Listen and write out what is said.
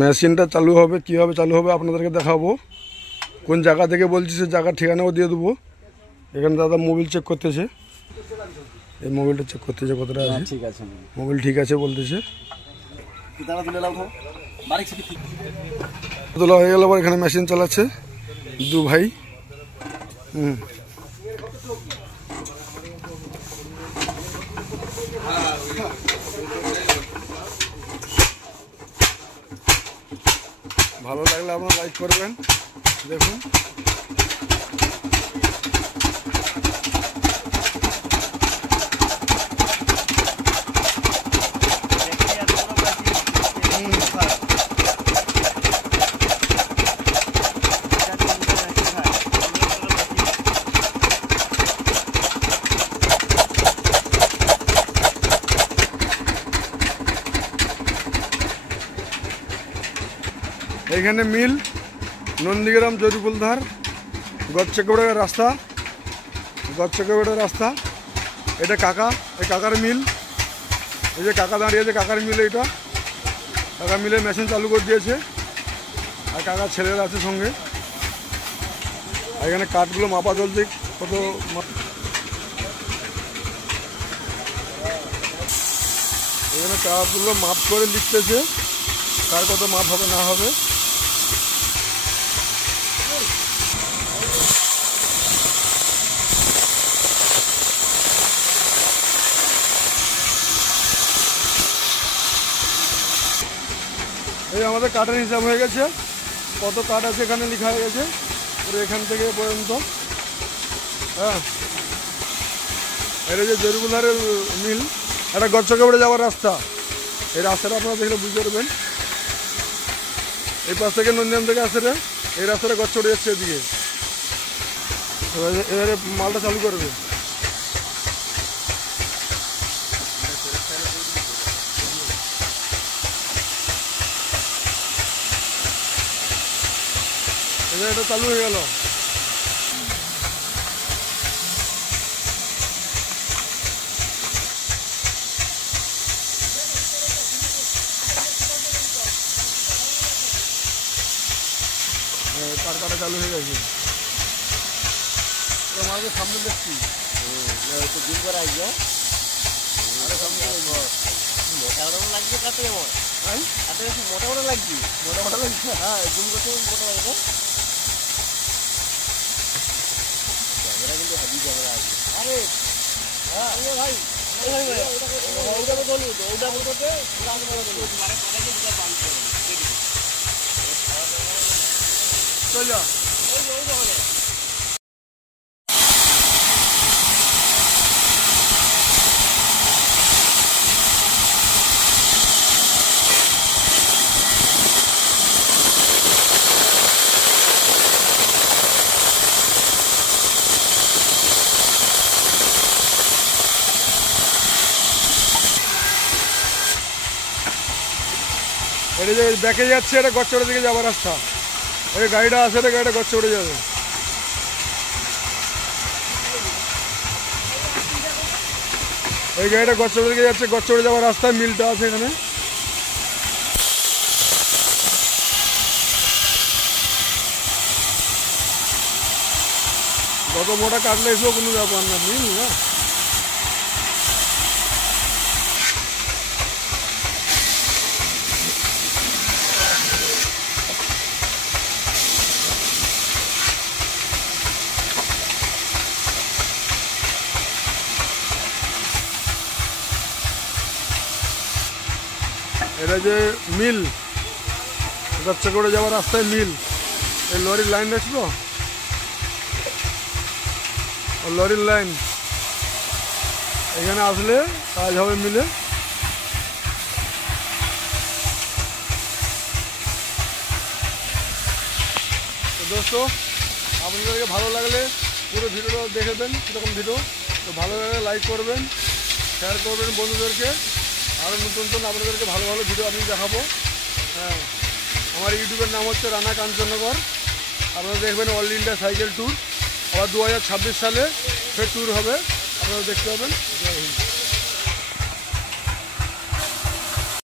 মেশিনটা চালু হবে, কীভাবে চালু হবে আপনাদেরকে দেখাবো। কোন জায়গা থেকে বলছি সে জায়গার ঠিকানাও দিয়ে দেবো। এখানে দাদা মোবিল চেক করতেছে, এই মোবিলটা চেক করতেছে কতটা আছে। ঠিক আছে, মোবিল ঠিক আছে বলতেছে। তোলা হয়ে গেল, এখানে মেশিন চালাচ্ছে দু ভাই। ভালো লাগলে আপনারা লাইক করবেন। দেখুন এখানে মিল নন্দীগ্রাম জরিপুলধার গচ্চেকোড়ের রাস্তা। এটা কাকা, এই কাকার মিল। এই যে কাকা দাঁড়িয়েছে, কাকার মিল এইটা। কাকা মিলে মেশিন চালু করে দিয়েছে, আর কাকার ছেলেরা আছে সঙ্গে। আর এখানে কাঠগুলো মাপা চলছে, কত এখানে কাঠগুলো মাপ করে লিখতেছে, কার কত মাপ হবে না হবে। এই আমাদের কাঠের হিসাব হয়ে গেছে, কত কাঠ আছে এখানে লেখা হয়ে গেছে পুরো এখান থেকে পর্যন্ত। হ্যাঁ, এটা যে জরিপুলধারের মিল, একটা গচ্চকেবড়ে যাওয়ার রাস্তা। এই রাস্তাটা আপনারা দেখলে বুঝতে পারবেন। এই পাশ থেকে নন্দীগ্রাম থেকে আসে, এই রাস্তাটা গচ্চকেবড়ে যাচ্ছে এদিকে। এবারে মালটা চালু করবে। এটা চালু হয়ে গেল। কার কাটা চালু হয়ে গেছে। আমাদের সামনে দেখছি দিন করে আসবে। মোটা লাগছে কাতে, মোটা মোটা লাগছে, মোটা মোটা লাগছে। হ্যাঁ, জুম করতে মোটা লাগবে। ক্যামেরা কিন্তু হাবি ক্যামেরা আছে। আরে হ্যাঁ ভাই, ওটা বলুন তো, ওটা বলতে চল যা। এটা যে দেখে যাচ্ছে, এটা গচ্চকেবড়ে দিকে যাওয়ার রাস্তা। এই গাড়িটা আছে, এটা গাড়িটা গচ্চকেবড়ে যাবে। এই গাড়িটা গচ্চকেবড়ে দিকে যাচ্ছে, গচ্চকেবড়ে যাওয়ার রাস্তা। মিলটা আছে এখানে। যত মোটা কাটলে এসেও কোনো ব্যাপার না, মিল না। এটা যে মিল, গচ্চকেবড়ে যাওয়ার রাস্তায় মিল। এই লরির লাইন দেখছো, লরির লাইন। এখানে আসলে কাজ হবে মিলে। তো দোস্ত, আপনাদেরকে ভালো লাগলে পুরো ভিডিওটা দেখে দেন, কীরকম ভিডিও। তো ভালো লাগলে লাইক করবেন, শেয়ার করবেন বন্ধুদেরকে। আরও নতুন নতুন আপনাদেরকে ভালো ভালো ভিডিও আমি দেখাবো। হ্যাঁ, আমার ইউটিউবের নাম হচ্ছে রানা কাঞ্চননগর। আপনারা দেখবেন অল ইন্ডিয়া সাইকেল ট্যুর। আবার 2026 সালে ফের ট্যুর হবে, আপনারা দেখতে পাবেন।